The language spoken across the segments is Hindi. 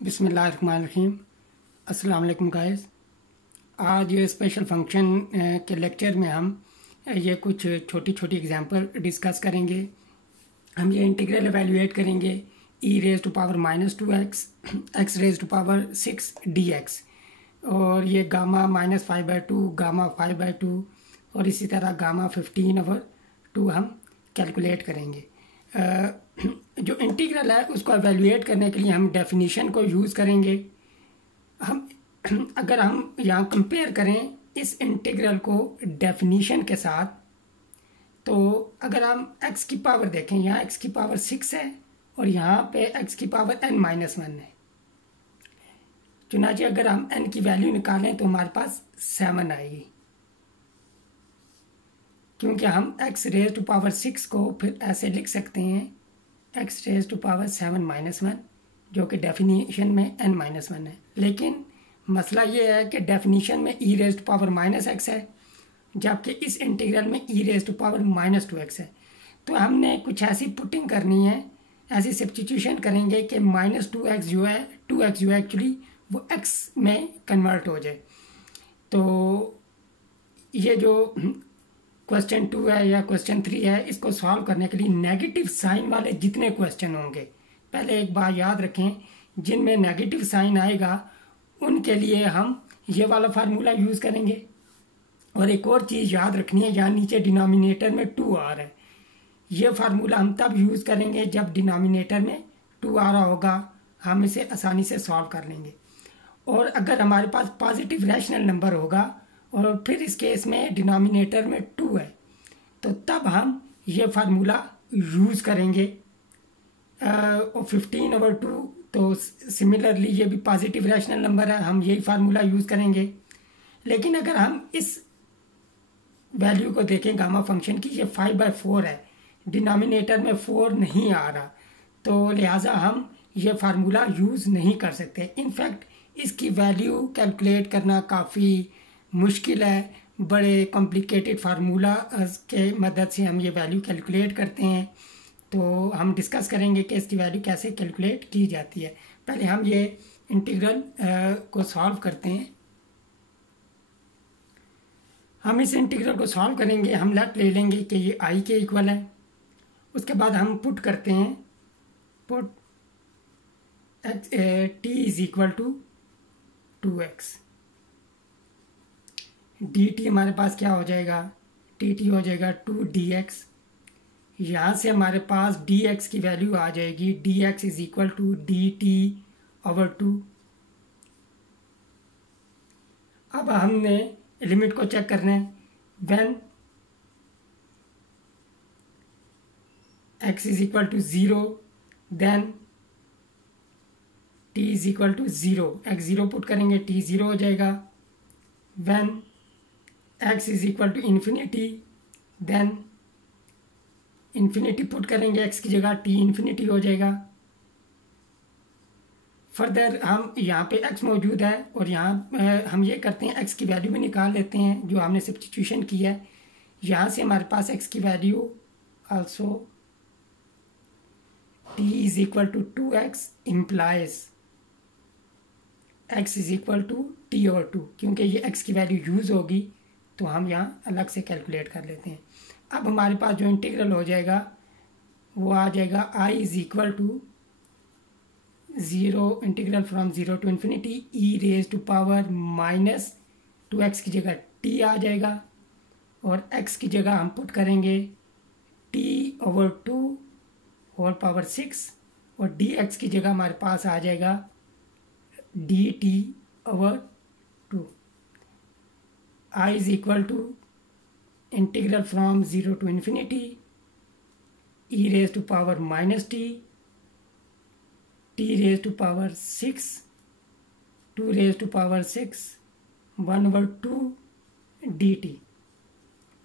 बिस्मिल्लाहिर्रहमानिर्रहीम। अस्सलाम वालेकुम गाइस। आज ये स्पेशल फंक्शन के लेक्चर में हम ये कुछ छोटी छोटी एग्जांपल डिस्कस करेंगे। हम ये इंटीग्रल एवेल्यूएट करेंगे e raise to power -2x x raise to power 6 dx, और ये गामा -5/2 गामा 5/2 और इसी तरह गामा 15/2 हम कैलकुलेट करेंगे। जो इंटीग्रल है उसको एवेल्यूएट करने के लिए हम डेफिनीशन को यूज़ करेंगे। हम अगर हम यहाँ कंपेयर करें इस इंटीग्रल को डेफिनीशन के साथ, तो अगर हम x की पावर देखें, यहाँ x की पावर 6 है और यहाँ पे x की पावर n-1 है। चुनांचे अगर हम n की वैल्यू निकालें तो हमारे पास 7 आएगी, क्योंकि हम x रेज टू पावर 6 को फिर ऐसे लिख सकते हैं x रेज टू पावर 7-1, जो कि डेफिनीशन में n-1 है। लेकिन मसला ये है कि डेफिनीशन में e raise to power -x है, जबकि इस इंटीग्रल में e raise to power -2x है। तो हमने कुछ ऐसी पुटिंग करनी है, ऐसी सब्स्टिट्यूशन करेंगे कि -2x जो है 2x जो है एक्चुअली वो x में कन्वर्ट हो जाए। तो ये जो क्वेश्चन 2 है या क्वेश्चन 3 है, इसको सॉल्व करने के लिए नेगेटिव साइन वाले जितने क्वेश्चन होंगे, पहले एक बात याद रखें, जिनमें नेगेटिव साइन आएगा उनके लिए हम ये वाला फार्मूला यूज़ करेंगे। और एक और चीज़ याद रखनी है, यहाँ नीचे डिनोमिनेटर में 2 आ रहा है, ये फार्मूला हम तब यूज़ करेंगे जब डिनोमिनेटर में 2 आ रहा होगा, हम इसे आसानी से सॉल्व कर लेंगे। और अगर हमारे पास पॉजिटिव रैशनल नंबर होगा और फिर इस केस में डिनोमिनेटर में 2 है, तो तब हम ये फार्मूला यूज़ करेंगे। और 15/2 तो सिमिलरली ये भी पॉजिटिव रैशनल नंबर है, हम यही फार्मूला यूज़ करेंगे। लेकिन अगर हम इस वैल्यू को देखें गामा फंक्शन की, ये 5/4 है, डिनोमिनेटर में 4 नहीं आ रहा, तो लिहाजा हम ये फार्मूला यूज़ नहीं कर सकते। इनफैक्ट इसकी वैल्यू कैलकुलेट करना काफ़ी मुश्किल है, बड़े कॉम्प्लिकेटेड फार्मूला के मदद से हम ये वैल्यू कैलकुलेट करते हैं। तो हम डिस्कस करेंगे कि इसकी वैल्यू कैसे कैलकुलेट की जाती है। पहले हम ये इंटीग्रल को सॉल्व करते हैं। हम इस इंटीग्रल को सॉल्व करेंगे, हम लेट ले लेंगे कि ये i के इक्वल है। उसके बाद हम पुट करते हैं, put t is equal to 2x, dt हमारे पास क्या हो जाएगा, dt हो जाएगा 2dx। यहाँ से हमारे पास dx की वैल्यू आ जाएगी, dx is equal to dt/2। अब हमने लिमिट को चेक करना है, when x is equal to 0 then t is equal to 0, x 0 put करेंगे t 0 हो जाएगा। When x is equal to infinity then infinity put करेंगे x की जगह, t इन्फिनिटी हो जाएगा। फर्दर हम यहाँ पे x मौजूद है और यहाँ हम ये करते हैं x की वैल्यू भी निकाल लेते हैं जो हमने सब्स्टिट्यूशन की है। यहाँ से हमारे पास x की value also t is equal to 2x implies x is equal to t/2, क्योंकि ये x की वैल्यू यूज़ होगी तो हम यहाँ अलग से कैलकुलेट कर लेते हैं। अब हमारे पास जो इंटीग्रल हो जाएगा वो आ जाएगा i is equal to 0 integral from 0 to infinity e raise to power -2x की जगह t आ जाएगा, और x की जगह हम पुट करेंगे t/2 होल पावर 6, और dx की जगह हमारे पास आ जाएगा dt/2। i is equal to integral from 0 to infinity e raise to power -t, t raise to power 6, 2 raise to power 6, 1/2 dt।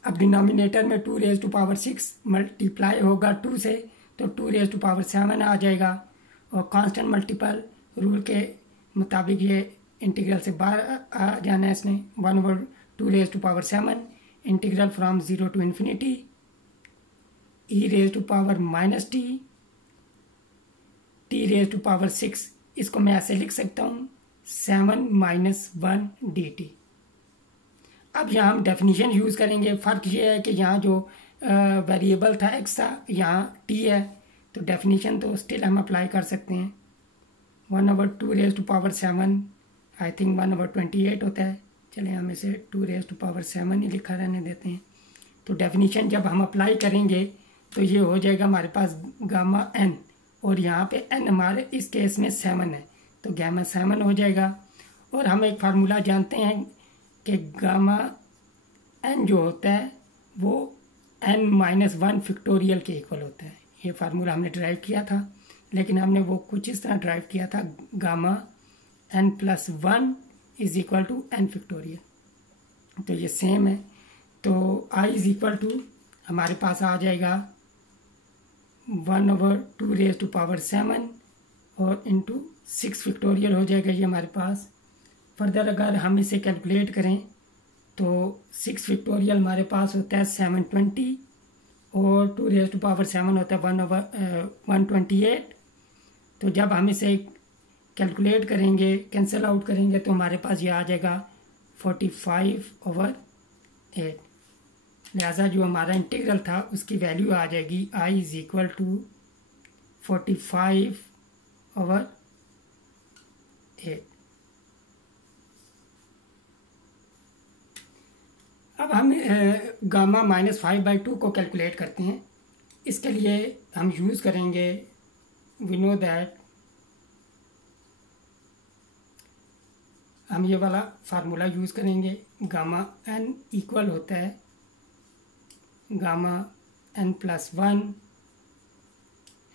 अब डिनोमिनेटर में 2 रेज टू पावर 6 मल्टीप्लाई होगा 2 से, तो 2 रेज टू पावर 7 आ जाएगा, और कांस्टेंट मल्टीपल रूल के मुताबिक ये इंटीग्रल से बाहर आ जाना है इसने। 1/2 raise to power 7 integral from 0 to infinity e raise to power -t, t raise to power 6 इसको मैं ऐसे लिख सकता हूँ 7 माइनस 1 dt। अब यहाँ हम डेफिनीशन यूज़ करेंगे। फ़र्क ये है कि यहाँ जो वेरिएबल था x था, यहाँ t है, तो डेफिनीशन तो स्टिल हम अप्लाई कर सकते हैं। 1/2⁻7 आई थिंक 1/28 होता है। चलें हम इसे 2⁻7 ही लिखा रहने देते हैं। तो डेफिनीशन जब हम अप्लाई करेंगे तो ये हो जाएगा हमारे पास गामा n, और यहाँ पे n हमारे इस केस में 7 है, तो गामा 7 हो जाएगा। और हम एक फार्मूला जानते हैं कि गामा n जो होता है वो n-1 फैक्टोरियल के इक्वल होता है। ये फार्मूला हमने ड्राइव किया था, लेकिन हमने वो कुछ इस तरह ड्राइव किया था, gamma n+1 is equal to n factorial. तो ये सेम है। तो i इज इक्वल टू हमारे पास आ जाएगा 1/2⁻7 और इंटू 6 फैक्टोरियल हो जाएगा ये हमारे पास। फर्दर अगर हम इसे कैलकुलेट करें तो 6 फैक्टोरियल हमारे पास होता है 720 और 2⁻7 होता है 1/128। तो जब हम इसे कैलकुलेट करेंगे, कैंसिल आउट करेंगे, तो हमारे पास ये आ जाएगा 45/8। लिहाजा जो हमारा इंटीग्रल था उसकी वैल्यू आ जाएगी i इज इक्वल टू 45/8। अब हम गामा -5/2 को कैलकुलेट करते हैं। इसके लिए हम यूज़ करेंगे, वी नो दैट, हम ये वाला फार्मूला यूज़ करेंगे। गामा n इक्वल होता है gamma n+1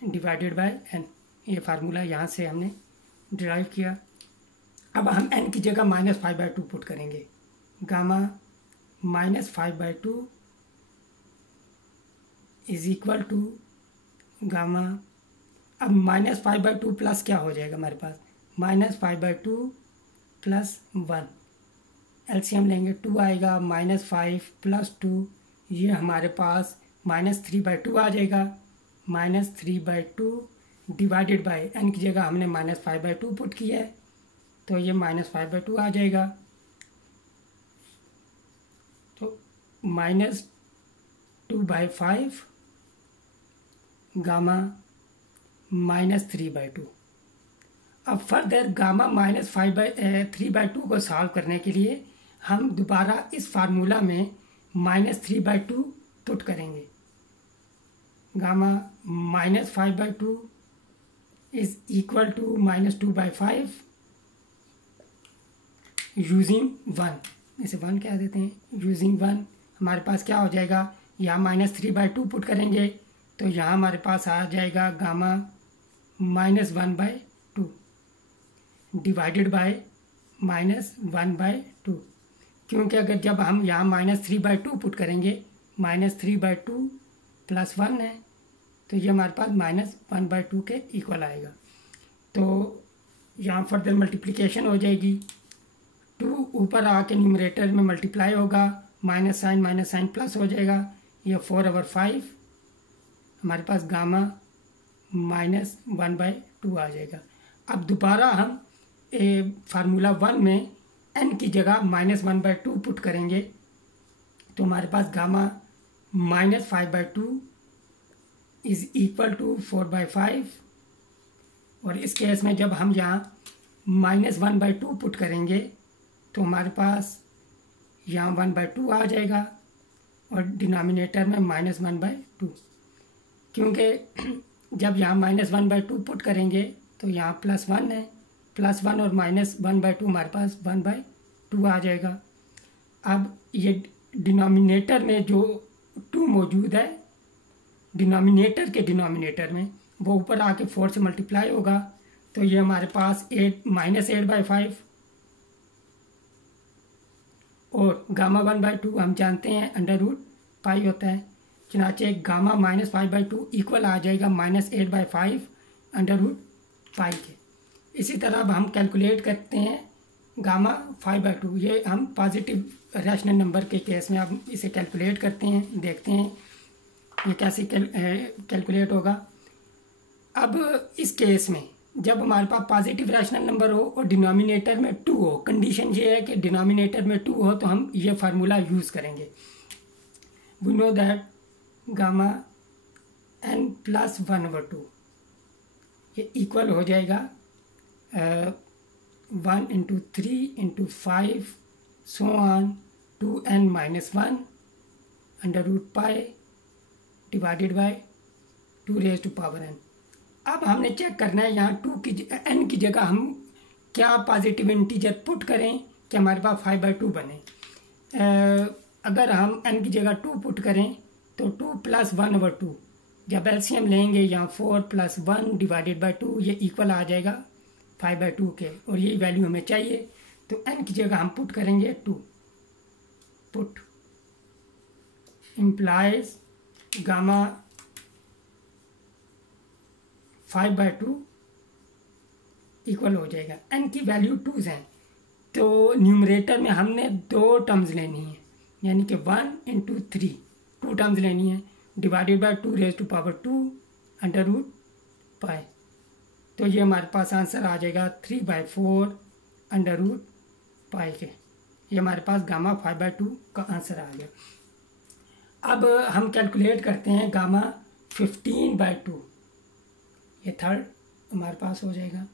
divided by n। ये फार्मूला यहाँ से हमने डिराइव किया। अब हम n की जगह -5/2 पुट करेंगे। Gamma -5/2 is equal to gamma, अब -5/2 प्लस क्या हो जाएगा हमारे पास, -5/2 + 1, एलसीएम लेंगे 2 आएगा, -5 + 2 ये हमारे पास -3/2 आ जाएगा। -3/2 डिवाइडेड बाय n की जगह हमने -5/2 पुट किया है, तो ये -5/2 आ जाएगा। तो -2/5 गामा -3/2। अब फर्दर गामा -3/2 को सॉल्व करने के लिए हम दोबारा इस फार्मूला में -3/2 पुट करेंगे। Gamma -5/2 is equal to -2/5 using 1, इसे 1 कह देते हैं, यूजिंग 1। हमारे पास क्या हो जाएगा, यहाँ -3/2 पुट करेंगे तो यहाँ हमारे पास आ जाएगा गामा -1/2 डिवाइडेड बाय -1/2, क्योंकि अगर जब हम यहाँ -3/2 पुट करेंगे, -3/2 + 1 है, तो ये हमारे पास -1/2 के इक्वल आएगा। तो यहाँ फर्दर मल्टीप्लिकेशन हो जाएगी, 2 ऊपर आके न्यूमरेटर में मल्टीप्लाई होगा, माइनस साइन प्लस हो जाएगा, ये 4/5 हमारे पास गामा -1/2 आ जाएगा। अब दोबारा हम फार्मूला 1 में n की जगह -1/2 पुट करेंगे, तो हमारे पास गामा -5/2 इज इक्वल टू 4/5, और इस केस में जब हम यहाँ -1/2 पुट करेंगे तो हमारे पास यहाँ 1/2 आ जाएगा और डिनोमिनेटर में -1/2, क्योंकि जब यहाँ -1/2 पुट करेंगे तो यहाँ +1 है, +1 और -1/2 हमारे पास 1/2 आ जाएगा। अब ये डिनोमिनेटर में जो 2 मौजूद है, डिनोमिनेटर के डिनोमिनेटर में, वो ऊपर आके 4 से मल्टीप्लाई होगा, तो ये हमारे पास -8/5 और गामा 1/2 हम जानते हैं √π होता है, चनाचे गामा -5/2 इक्वल आ जाएगा -8/5 √π के। इसी तरह अब हम कैलकुलेट करते हैं गामा 5/2, ये हम पॉजिटिव रैशनल नंबर के केस में अब इसे कैलकुलेट करते हैं, देखते हैं ये कैसे कैलकुलेट होगा। अब इस केस में जब हमारे पास पॉजिटिव रैशनल नंबर हो और डिनोमिनेटर में 2 हो, कंडीशन ये है कि डिनोमिनेटर में 2 हो तो हम ये फार्मूला यूज़ करेंगे। We know that gamma n plus 1/2 ये इक्वल हो जाएगा 1 × 3 × 5 so on 2n-1 √π divided by 2⁻n। अब हमने चेक करना है यहाँ n की जगह हम क्या पॉजिटिव इंटीजर पुट करें कि हमारे पास 5/2 बने। अगर हम n की जगह 2 पुट करें तो 2 + 1/2, जब एलसीएम लेंगे यहाँ 4 + 1 डिवाइडेड बाय 2 ये इक्वल आ जाएगा 5/2 के, और यही वैल्यू हमें चाहिए। तो n की जगह हम पुट करेंगे 2। पुट इम्प्लाइज गामा 5/2 इक्वल हो जाएगा। n की वैल्यू 2 हैं तो न्यूमरेटर में हमने 2 टर्म्स लेनी है, यानी कि 1 × 3 2 टर्म्स लेनी है डिवाइडेड बाय 2⁻² √π। तो ये हमारे पास आंसर आ जाएगा 3/4 √π के। ये हमारे पास गामा 5/2 का आंसर आ गया। अब हम कैलकुलेट करते हैं गामा 15/2। ये थर्ड हमारे पास हो जाएगा,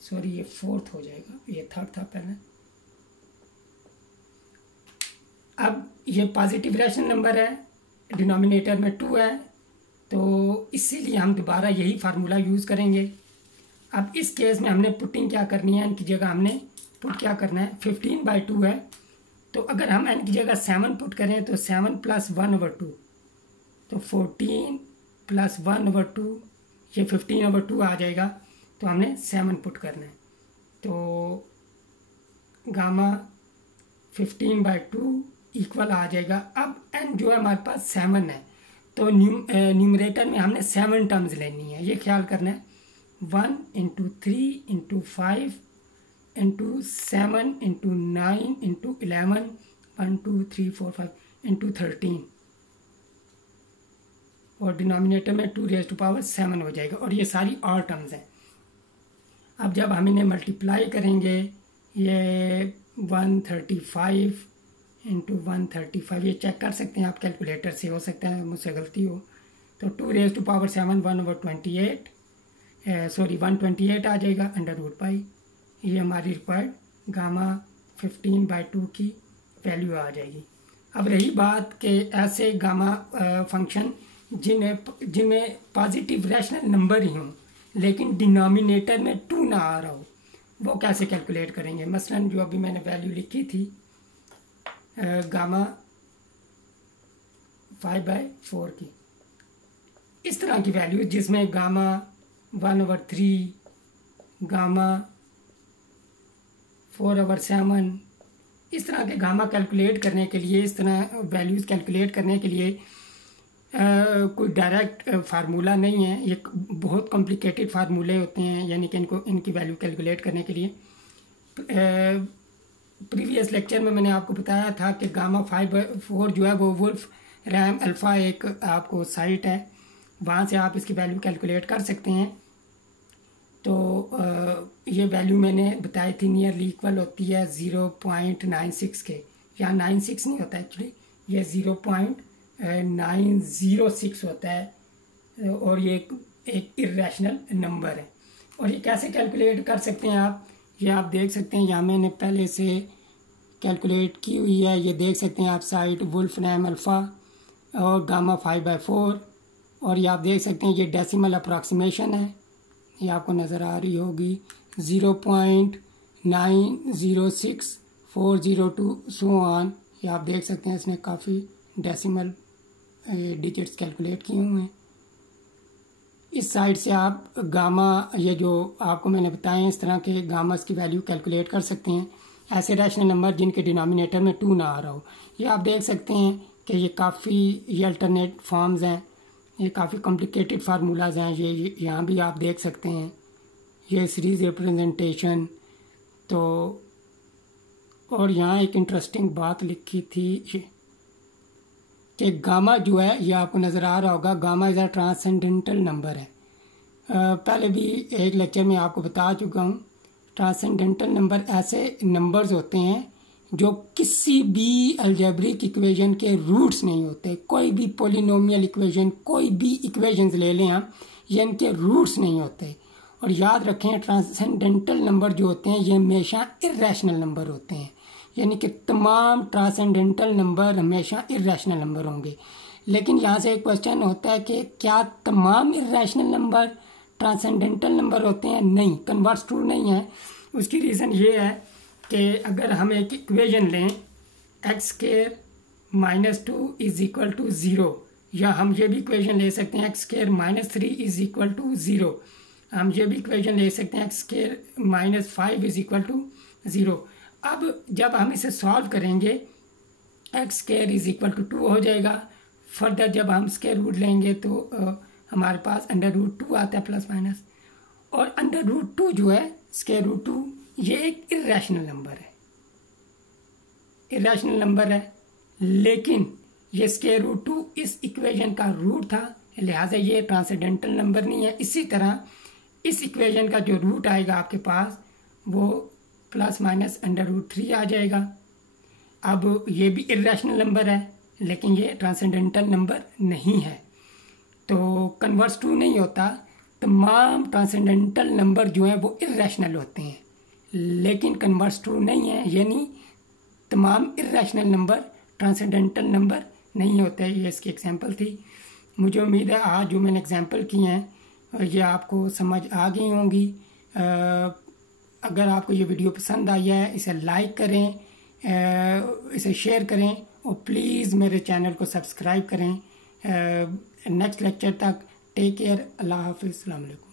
सॉरी ये फोर्थ हो जाएगा, ये थर्ड था पहले। अब ये पॉजिटिव रैशनल नंबर है, डिनोमिनेटर में 2 है, तो इसीलिए हम दोबारा यही फार्मूला यूज़ करेंगे। अब इस केस में हमने पुटिंग क्या करनी है, n की जगह हमने पुट क्या करना है, 15/2 है, तो अगर हम n की जगह 7 पुट करें तो 7 + 1/2 तो 14 + 1/2 ये 15/2 आ जाएगा। तो हमने 7 पुट करना है, तो गामा 15/2 इक्वल आ जाएगा। अब n जो है हमारे पास 7 है, तो न्यूमरेटर में हमने 7 टर्म्स लेनी है, ये ख्याल करना है। 1 × 3 × 5 × 7 × 9 × 11 1 2 3 4 5 × 13 और डिनोमिनेटर में 2⁻7 हो जाएगा, और ये सारी और टर्म्स हैं। अब जब हम इन्हें मल्टीप्लाई करेंगे, ये 135 × 135 ये चेक कर सकते हैं आप कैलकुलेटर से, हो सकता है मुझसे गलती हो। तो 2⁻7 1/28 सॉरी 128 आ जाएगा √π। ये हमारी रिक्वायर्ड गामा 15/2 की वैल्यू आ जाएगी। अब रही बात कि ऐसे गामा फंक्शन जिनमें पॉजिटिव रैशनल नंबर ही हों लेकिन डिनोमिनेटर में 2 ना आ रहा हो, वो कैसे कैलकुलेट करेंगे। मसलन जो अभी मैंने वैल्यू लिखी थी गामा 5/4 की, इस तरह की वैल्यू जिसमें गामा 1/3 गामा 4/7 इस तरह के गामा कैलकुलेट करने के लिए, इस तरह वैल्यूज़ कैलकुलेट करने के लिए कोई डायरेक्ट फार्मूला नहीं है, ये बहुत कॉम्प्लिकेटेड फार्मूले होते हैं, यानी कि इनकी वैल्यू कैलकुलेट करने के लिए। प्रीवियस लेक्चर में मैंने आपको बताया था कि गामा 5/4 जो है वो वुल्फ रैम अल्फ़ा एक आपको साइट है, वहाँ से आप इसकी वैल्यू कैलकुलेट कर सकते हैं। तो ये वैल्यू मैंने बताई थी नियरली इक्वल होती है 0.96 के, यहाँ 96 नहीं होता एक्चुअली, ये 0.906 होता है, और ये एक इर्रेशनल नंबर है। और ये कैसे कैलकुलेट कर सकते हैं आप, ये आप देख सकते हैं, यहाँ मैंने पहले से कैलकुलेट की हुई है, ये देख सकते हैं आप साइट वुल्फ रैम अल्फ़ा और गामा 5/4, और ये आप देख सकते हैं ये डेसिमल अप्रॉक्सीमेशन है, ये आपको नज़र आ रही होगी 0.906402 सो ऑन। ये आप देख सकते हैं इसने काफ़ी डेसिमल डिजिट्स कैलकुलेट किए हुए हैं। इस साइड से आप गामा, ये जो आपको मैंने बताया इस तरह के गामास की वैल्यू कैलकुलेट कर सकते हैं, ऐसे रैशनल नंबर जिनके डिनोमिनेटर में 2 ना आ रहा हो। ये आप देख सकते हैं कि ये काफ़ी ये अल्टरनेट फॉर्म्स हैं, ये काफ़ी कॉम्प्लिकेटेड फार्मूलाज हैं, ये यहाँ भी आप देख सकते हैं, ये सीरीज रिप्रेजेंटेशन। तो और यहाँ एक इंटरेस्टिंग बात लिखी थी कि गामा जो है, ये आपको नज़र आ रहा होगा, gamma is a transcendental number है। पहले भी एक लेक्चर में आपको बता चुका हूँ, ट्रांसेंडेंटल नंबर ऐसे नंबर्स होते हैं जो किसी भी अलजेब्रिक इक्वेशन के रूट्स नहीं होते। कोई भी पोलिनोमियल इक्वेशन, कोई भी इक्वेशंस ले लें हम, ये इनके रूट्स नहीं होते। और याद रखें, ट्रांसेंडेंटल नंबर जो होते हैं ये हमेशा इर्रेशनल नंबर होते हैं, यानी कि तमाम ट्रांसेंडेंटल नंबर हमेशा इर्रेशनल नंबर होंगे। लेकिन यहाँ से एक क्वेश्चन होता है कि क्या तमाम इर्रेशनल नंबर ट्रांसेंडेंटल नंबर होते हैं? नहीं, कन्वर्स ट्रू नहीं है। उसकी रीज़न ये है कि अगर हम एक इक्वेशन लें x² -2 इज इक्वल टू 0, या हम ये भी इक्वेशन ले सकते हैं x² -3 इज इक्वल टू 0, हम ये भी इक्वेशन ले सकते हैं x² -5 इज इक्वल टू 0। अब जब हम इसे सॉल्व करेंगे x² इज इक्वल टू 2 हो जाएगा। फर्दर जब हम स्क्वायर रूट लेंगे तो हमारे पास √2 आता है प्लस माइनस, और √2 जो है √2 ये एक इर्रेशनल नंबर है, इर्रेशनल नंबर है, लेकिन ये √2 इस इक्वेशन का रूट था, लिहाजा ये ट्रांसेंडेंटल नंबर नहीं है। इसी तरह इस इक्वेशन का जो रूट आएगा आपके पास वो प्लस माइनस √3 आ जाएगा। अब ये भी इर्रेशनल नंबर है, लेकिन ये ट्रांसेंडेंटल नंबर नहीं है, तो कन्वर्स ट्रू नहीं होता। तमाम ट्रांसेंडेंटल नंबर जो हैं वो इर्रेशनल होते हैं, लेकिन कन्वर्स ट्रू नहीं है, यानी तमाम इर्रेशनल नंबर ट्रांसेंडेंटल नंबर नहीं होते। ये इसकी एग्जांपल थी। मुझे उम्मीद है आज जो मैंने एग्जांपल की हैं ये आपको समझ आ गई होंगी। अगर आपको ये वीडियो पसंद आई है इसे लाइक करें, इसे शेयर करें, और प्लीज़ मेरे चैनल को सब्सक्राइब करें। नेक्स्ट लेक्चर तक टेक केयर, अल्लाह हाफिज़, अस्सलाम वालेकुम।